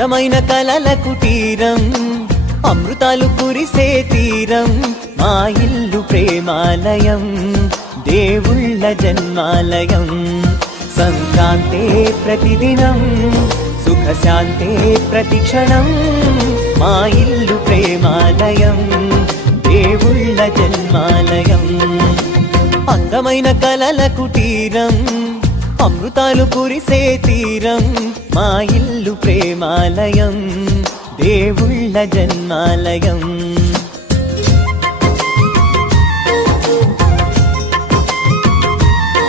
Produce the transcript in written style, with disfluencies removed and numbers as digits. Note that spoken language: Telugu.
అందమైన కలల కుటీరం, అమృతాలు కురిసే తీరం, మా ఇల్లు ప్రేమాలయం, దేవుళ్ళ జన్మాలయం. సంక్రాంతే ప్రతిదినం, సుఖశాంతే ప్రతిక్షణం, మా ఇల్లు ప్రేమాలయం, దేవుళ్ళ జన్మాలయం. అందమైన కలల కుటీరం, అమృతాలు కురిసే తీరం, మా ఇల్లు ప్రేమాలయం, దేవుళ్ళ జన్మాలయం.